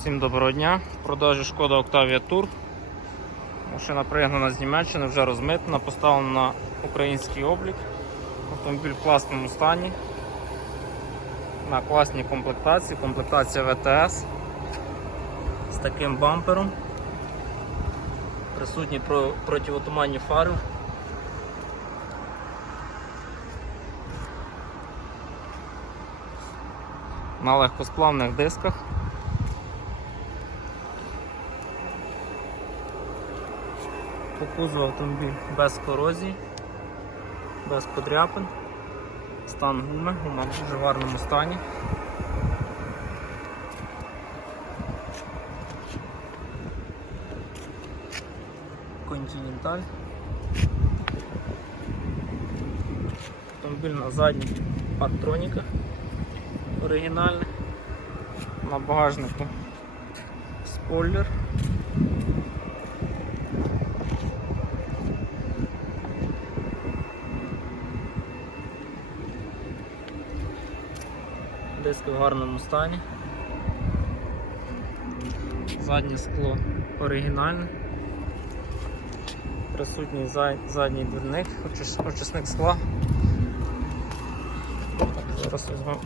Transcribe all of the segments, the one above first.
Всім доброго дня. В продажі шкода Octavia Tour. Машина пригнана з Німеччини, вже розмитана, поставлена на український облік. Автомобіль в класному стані. На класній комплектації. Комплектація ВТС з таким бампером. Присутні про- противотуманні фари. На легкосплавних дисках. По автомобіль без корозії, без подряпин. Стан гуми, гума в дуже гарному стані. Континенталь. Автомобіль на задній парктроніка оригінальний. На багажнику спойлер. Диски в гарному стані. Заднє скло оригінальне. Присутній задній двірник, очисник скла. Зараз візьмемо.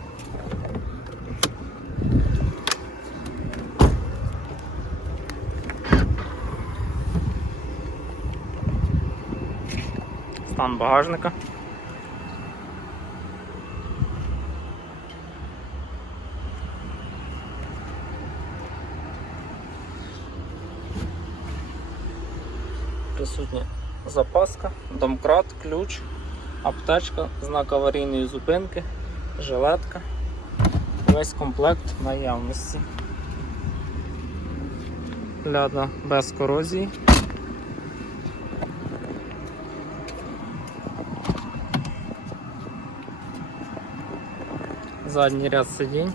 Стан багажника. Присутня запаска, домкрат, ключ, аптечка, знак аварійної зупинки, жилетка. Весь комплект наявності. Ляда без корозії. Задній ряд сидінь.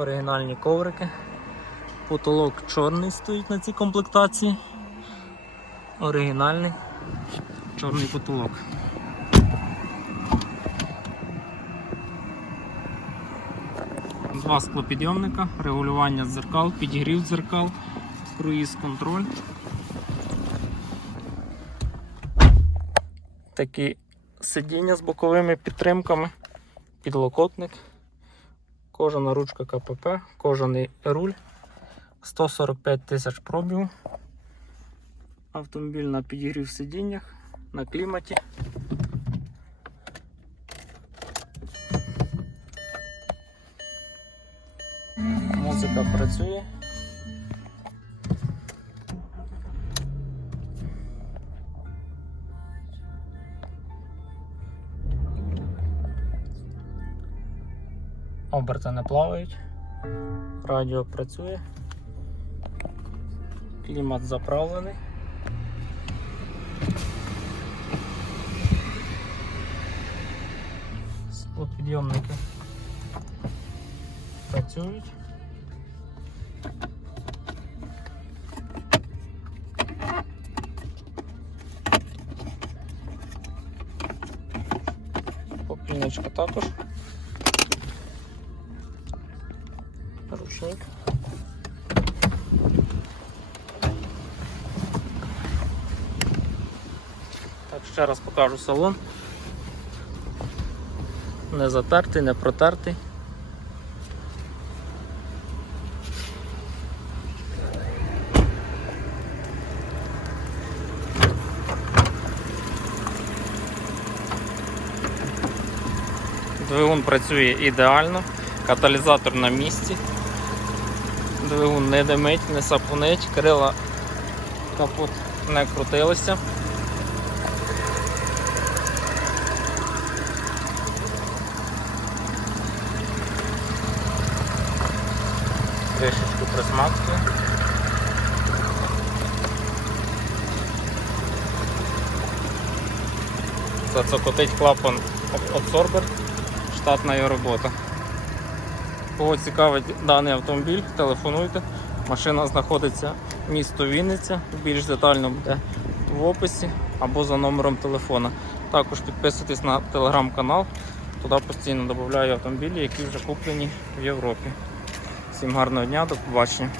Оригінальні коврики. Потолок чорний стоїть на цій комплектації. Оригінальний чорний потолок. Два склопідйомника, регулювання дзеркал, підігрів дзеркал, круїз контроль. Такі сидіння з боковими підтримками, підлокотник, кожана ручка КПП, кожен руль, 145 тисяч пробів. Автомобіль на підігрів сидіннях, на кліматі. Музика працює. Оберти не плавають. Радіо працює. Клімат заправлений. Склопідйомники працюють. Попільничка також. Ручник. Так, ще раз покажу салон. Не затертий, не протертий. Двигун працює ідеально, каталізатор на місці. Двигун не димить, не сапунить, крила капот не крутилися. Кришечку присмактую. Зацокотить клапан абсорбер, штатна його робота. Кого цікавить даний автомобіль, телефонуйте. Машина знаходиться місто Вінниця. Більш детально буде в описі або за номером телефона. Також підписуйтесь на телеграм-канал. Туди постійно додаю автомобілі, які вже куплені в Європі. Всім гарного дня, до побачення.